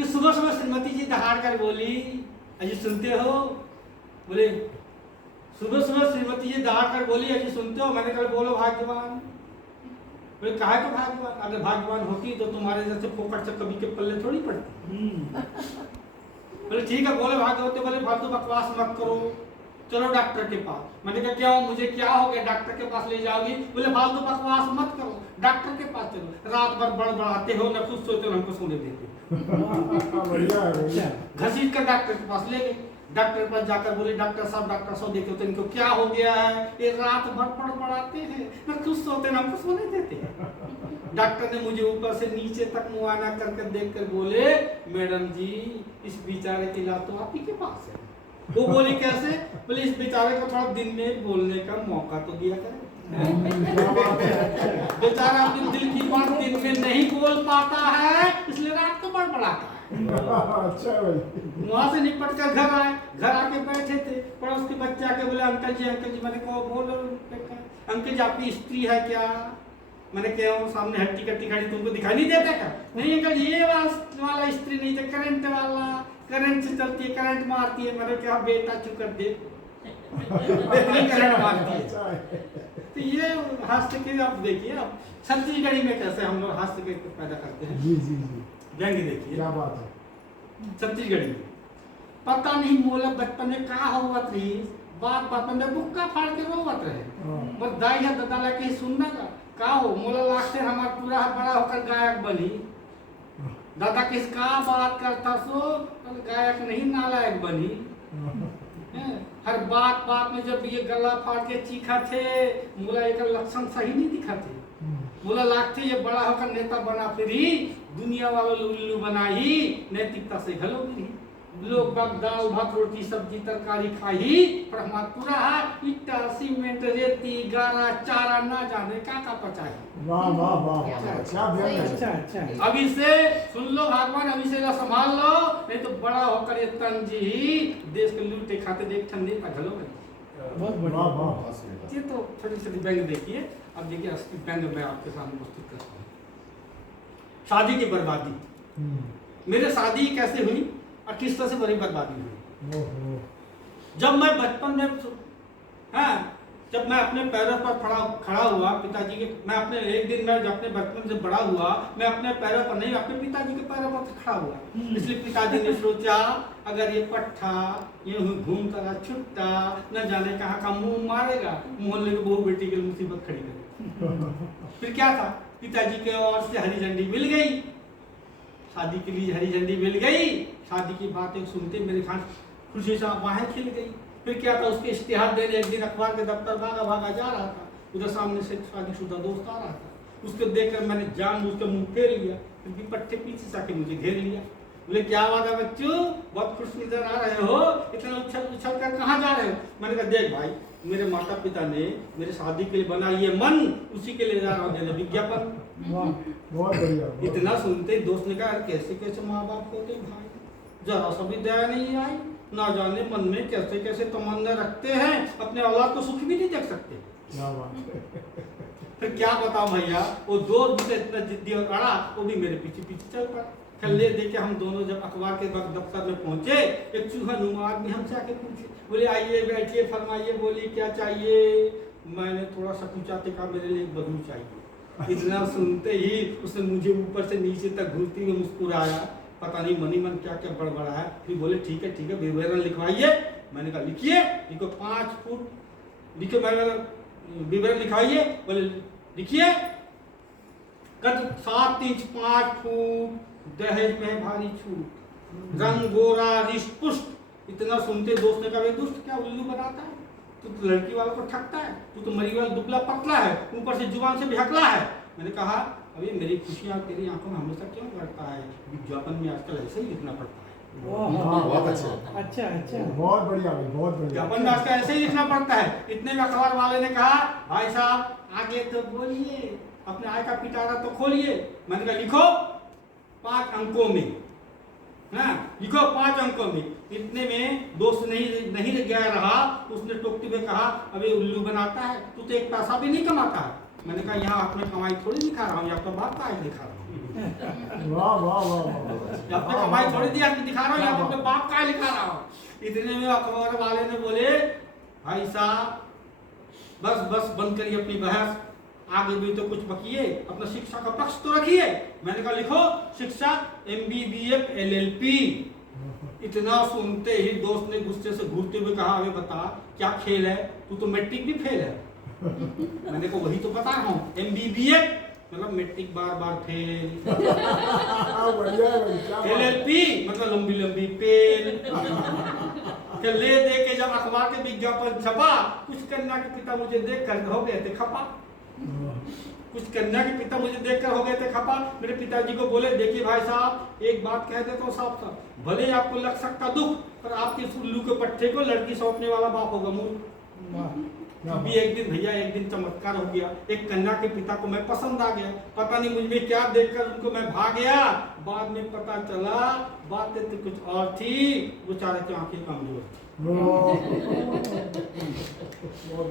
कि सुबह सुबह श्रीमती जी दहाड़ कर बोली, अजी सुनते हो? बोले सुबह सुबह श्रीमती जी दहाड़ कर बोली, अजी सुनते हो? मैंने कहा बोलो भाग्यवान। बोले काहे को भाग्यवान? अगर भाग्यवान होती तो तुम्हारे जैसे फोकट से कभी के पल्ले थोड़ी पड़ती। बोले ठीक है, बोले भाग्य होते। बोले फालतू बकवास मत करो, चलो डॉक्टर के पास। मैंने कहा क्या मुझे क्या हो गया, डॉक्टर के पास ले जाओगी? बोले फालतू बकवास मत करो, डॉक्टर के पास चलो। रात भर बड़बड़ाते हो, न कुछ सोते हो, हमको सोने देते। घसीट कर डॉक्टर के पास ले गए। डॉक्टर के पास जाकर बोले डॉक्टर साहब देखो तो इनको क्या हो गया है, ये रात भर बड़बड़ाते हैं, न कुछ सोते, न हमको सोने देते। डॉक्टर ने मुझे ऊपर से नीचे तक मुआयना करके देख कर बोले मैडम जी इस बेचारे की इलाज तो आप ही के पास है। वो बोली कैसे? बोले इस बेचारे को थोड़ा दिन में बोलने का मौका तो दिया करें। बेचारा अपने दिल की बात दिन में नहीं बोल पाता है, इसलिए रात को बड़बड़ाता है। अच्छा भाई। वहां से निपट कर घर आए। घर आके बैठे थे, पड़ोस के बच्चे आके बोले अंकल जी मैंने कहा बोलो अंकल जी आपकी स्त्री है क्या? मैंने क्या सामने हट्टी कट्टी खड़ी, तुमको दिखाई नहीं देता क्या? नहीं अंकल जी ये वाला स्त्री नहीं था, करंट वाला, करंट से चलती है, करंट मारती है। मैंने कहा बेटा चुप कर दे, करंट मारती है। तो ये हास्य के आप देखिए, आप छत्तीसगढ़ी में कैसे हम लोग हास्य के पैदा करते हैं। जी जी जी, व्यंग्य देखिए क्या बात है। छत्तीसगढ़ी में पता नहीं मोला बचपन में का होवत रही, बात बात में बुक्का फाड़ के रोवत रहे। बस दाई या दादा लगे सुनना का हो मोला लागते हमार पूरा बड़ा होकर गायक बनी। दादा किसका बात करता सो गायक नहीं नालायक बनी। हर बात बात में जब ये गला फाड़ के चीखा थे, मोला एक लक्षण सही नहीं दिखा थे। मोला लागते ये बड़ा होकर नेता बना फिरी, दुनिया वालों उल्लू बनाई, नैतिकता से घलो गिरी। लोग बाग दाल भात रोटी सब्जी तरकारी खाई, पर हमारा पूरा इट्टा सीमेंट रेती गारा चारा ना जाने का पचाई। वाह वाह वाह, क्या व्यंग है। अच्छा अभी से सुन लो भगवान, अभी से संभाल लो, नहीं तो बड़ा होकर ये तंजी देश के लूटे खाते देख ठंडे का घलो बहुत बढ़िया। वाह वाह, ये तो छोटी छोटी व्यंग देखिए। अब देखिए असली व्यंग मैं आपके सामने प्रस्तुत करता हूँ। शादी की बर्बादी। मेरे शादी कैसे हुई और किस तरह से बड़ी बर्बादी हुई। जब मैं बचपन में जब मैं अपने पैरों पर खड़ा हुआ पिताजी के, मैं अपने एक दिन में जब अपने बचपन से बड़ा हुआ, मैं अपने पैरों पर नहीं अपने पिताजी के पैरों पर खड़ा हुआ। इसलिए पिताजी ने सोचा अगर ये पट्ठा ये घूम कर छुट्टा न जाने कहाँ का मुंह मारेगा, मोहल्ले के बहू बेटी के लिए मुसीबत खड़ी करेगा। फिर क्या था, पिताजी के ओर से हरी झंडी मिल गई, शादी के लिए हरी झंडी मिल गई। शादी की बातें सुनते मेरे खान खुशी से बाहें खिल गई। फिर क्या था, उसके इश्तिहार देने एक दिन अखबार के दफ्तर भागा भागा जा रहा था, उधर सामने से शादीशुदा दोस्त आ रहा था। उसको देखकर मैंने जान उसके मुंह फेर लिया, फिर भी पट्टे पीछे से आके मुझे घेर लिया। बोले क्या बात है बच्चों, बहुत खुश नजर आ रहे हो, इतना उछल उछल कर कहाँ जा रहे हो? मैंने कहा देख भाई, मेरे माता पिता ने मेरे शादी के लिए बना लिए मन, उसी के लिए जा रहा हूँ देने विज्ञापन। बहुत बढ़िया। इतना सुनते दोस्त ने कहा कैसे कैसे माँ बाप होते भाई, जरा सा भी दया नहीं आई, ना जाने मन में कैसे कैसे तमन्ना रखते हैं, अपने औलाद को सुख भी नहीं देख सकते। क्या बात है। फिर क्या बताऊं भैया, वो दोस्त भी इतना जिद्दी और अड़ा, वो भी मेरे पीछे पीछे चल पड़ा। कल देखे हम दोनों जब अखबार के दफ्तर में पहुंचे, एक चूहा नुमा आदमी हमसे आके पूछे, बोले आइए बैठिए फरमाइए, बोली क्या चाहिए? मैंने थोड़ा सा पूछा तो कहा मेरे लिए बदलू चाहिए। इतना सुनते ही उसने मुझे ऊपर से नीचे तक घूरती हुई मुस्कुराया, पता नहीं मनी मन क्या क्या बड़बड़ा है। फिर बोले ठीक है विवरण लिखवाइए। मैंने कहा लिखिए, लिखो 5 फुट लिखो, मैंने विवरण लिखवाइए। बोले लिखिए, कद 7 इंच 5 फुट, दहेज में भारी छूट, रंग गोरा रिश्त पुष्ट। इतना सुनते दोस्त ने कहा दुष्ट क्या उल्लू बनाता है, तू तो लड़की वालों को ठगता है, तू तो मरी वाला दुबला पतला है, ऊपर से जुबान से भी हकला है। मैंने कहा अभी मेरी खुशियाँ तेरी आंखों में हमेशा क्यों करता है, विज्ञापन में आजकल ऐसे ही लिखना पड़ता है। बहुत अच्छा, बहुत बढ़िया भाई, बहुत बढ़िया। विज्ञापन में आजकल ऐसे ही लिखना पड़ता है। इतने में अखबार वाले ने कहा भाई साहब आगे तो बोलिए, अपने आय का पिटारा तो खोलिए। मैंने कहा लिखो 5 अंकों में, लिखो 5 अंकों में। इतने में दोस्त नहीं गया रहा, उसने टोकते हुए कहा अबे उल्लू बनाता है, तू तो एक पैसा भी नहीं कमाता है। मैंने कहा यहाँ अपने कमाई थोड़ी दिखा रहा हूँ, यहाँ तो बात का दिखा रहा हूँ। वाह वाह वाह वाह अपने कमाई थोड़ी दिखा रहा हूँ, यहाँ अपने बाप का लिखा रहा हूँ। इतने में अखबार वाले ने बोले भाई साहब बस बस बंद करिए अपनी बहस, आगे भी तो कुछ बकिए, अपना शिक्षा का पक्ष तो रखिए। मैंने कहा लिखो शिक्षा MBBF LLP। इतना सुनते ही दोस्त ने गुस्से से घूरते हुए कहा अबे बता क्या खेल है, तू तो मैट्रिक भी फेल है। मैंने कहा वही तो बता रहा हूँ, MBBF मतलब मैट्रिक बार बार फेल, LLP मतलब लंबी लंबी पेल। ले दे के जब अखबार के विज्ञापन छपा, कुछ कन्या के पिता मुझे देख कर हो गए थे खपा। कुछ कन्या के पिता मुझे देखकर हो गए थे खपा। मेरे पिताजी को बोले देखिए भाई साहब एक बात कह देता हूँ साफ साफ, भले ही आपको लग सकता दुख, पर आपके उल्लू के पट्टे को लड़की सौंपने वाला बाप होगा मूर्ख। अभी एक दिन भैया एक दिन चमत्कार हो गया, एक कन्या के पिता को मैं पसंद आ गया, पता नहीं मुझ में क्या देखकर उनको मैं भाग गया। बाद में पता चला बातें तो कुछ और थी, बेचारे की आंखें कमजोर थी।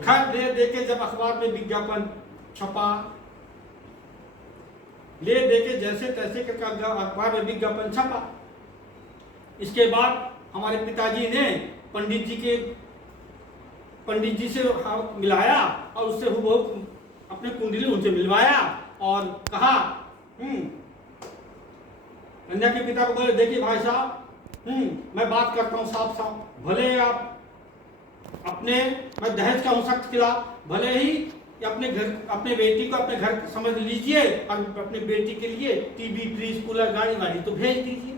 खत दे के जब अखबार में विज्ञापन छपा, ले देके जैसे तैसे करके अखबार में विज्ञापन छपा। इसके बाद हमारे पिताजी ने पंडित जी से मिलाया और उससे वो अपने कुंडली उनसे मिलवाया और कहा कन्या के पिता को बोले देखिए भाई साहब मैं बात करता हूँ साफ साफ, भले आप अपने मैं दहेज का हूँ सख्त खिलाफ, भले ही अपने घर अपने बेटी को अपने घर समझ लीजिए और अपने बेटी के लिए टीवी फ्रिज कूलर गाड़ी वाड़ी तो भेज दीजिए।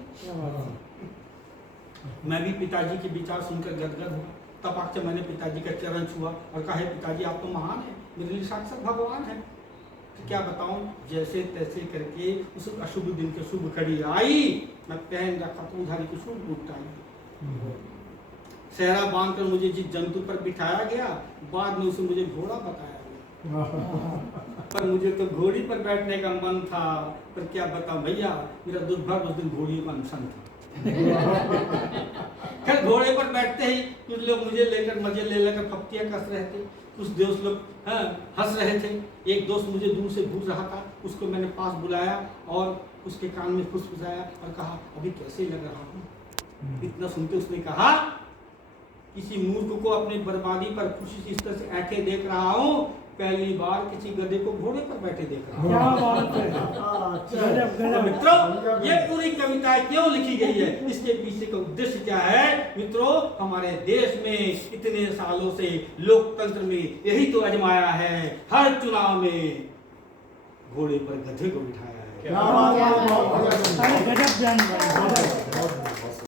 मैं भी पिताजी के विचार सुनकर गदगद हुआ। तब से मैंने पिताजी का चरण छुआ और कहा पिताजी आप तो महान हैं, मेरे लिए साक्षात भगवान है। तो क्या बताऊं, जैसे तैसे करके उस अशुभ दिन की शुभ घड़ी आई, मैं पहन रखा तो उधारी को शुभ उठाई, सहरा बांधकर मुझे जिस जंतु पर बिठाया गया, बाद में उसे मुझे घोड़ा बताया गया। पर मुझे तो घोड़ी पर बैठने का मन था, पर क्या बताऊं भैया मेरा दुर्भाग्य उस दिन घोड़ी का अनशन था। खैर घोड़े पर बैठते ही कुछ लोग मुझे लेकर मजे ले लेकर फप्तियां कस रहे थे, कुछ दोस्त लोग हंस रहे थे। एक दोस्त मुझे दूर से घूर रहा था, उसको मैंने पास बुलाया और उसके कान में फुसफुसाया और कहा अभी कैसे लग रहा हूँ। इतना सुनते उसने कहा किसी मूर्ख को अपनी बर्बादी पर खुशी से इस तरह से ऐंठे देख रहा हूँ, पहली बार किसी गधे को घोड़े पर बैठे देख रहा हूँ। मित्रों ये पूरी कविता क्यों लिखी गई है, इसके पीछे का उद्देश्य क्या है मित्रों? हमारे देश में इतने सालों से लोकतंत्र में यही तो आजमाया है, हर चुनाव में घोड़े पर गधे को बिठाया है।